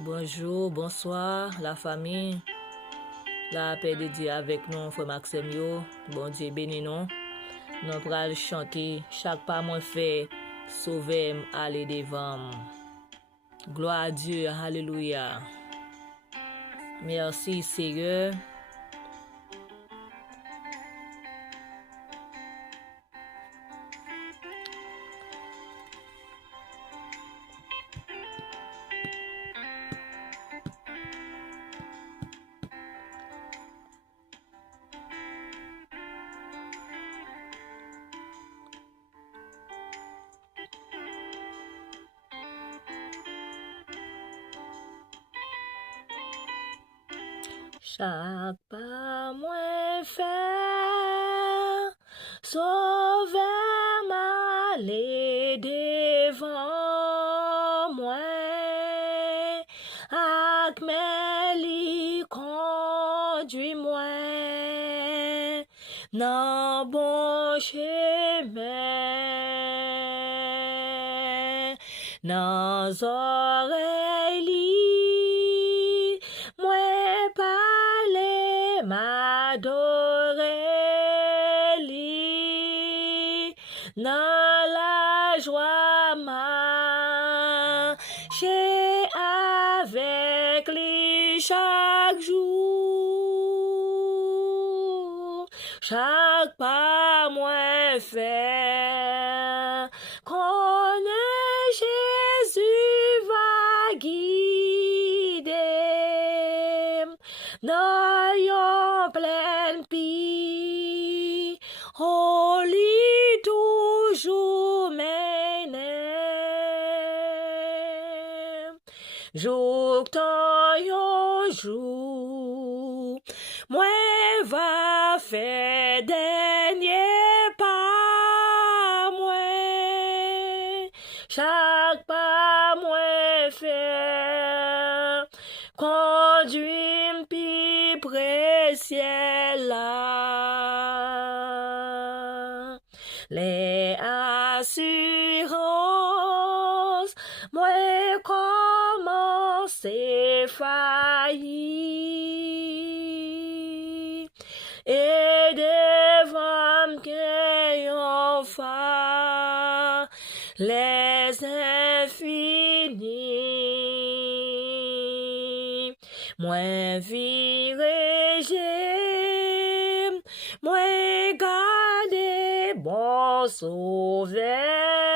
Bonjour, bonsoir, la famille. La paix de Dieu avec nous, frère Maxime yo. Bon Dieu béni nous. Nous pral chanter chaque pas moi fait, sauver aller devant. Gloire à Dieu, alléluia. Merci Seigneur. Chaque pas moi faire, sauver m'aller devant moi, ak me conduit moi, nan bon chemin, nan oreilles li, moi parler m'adorer li, nan la joie marcher avec lui chaque jour, chaque pas moi faire, connaît Jésus va guider, dans yon plein pays, oh li toujours mener. Jour tant yon jour, moi va faire dernier pas moi, chaque pas moi faire, conduit m'pi précieux là, les assurances moi commence faillir, et devant m'gayon fa les infinis, moi viré, moi garder bon sauveur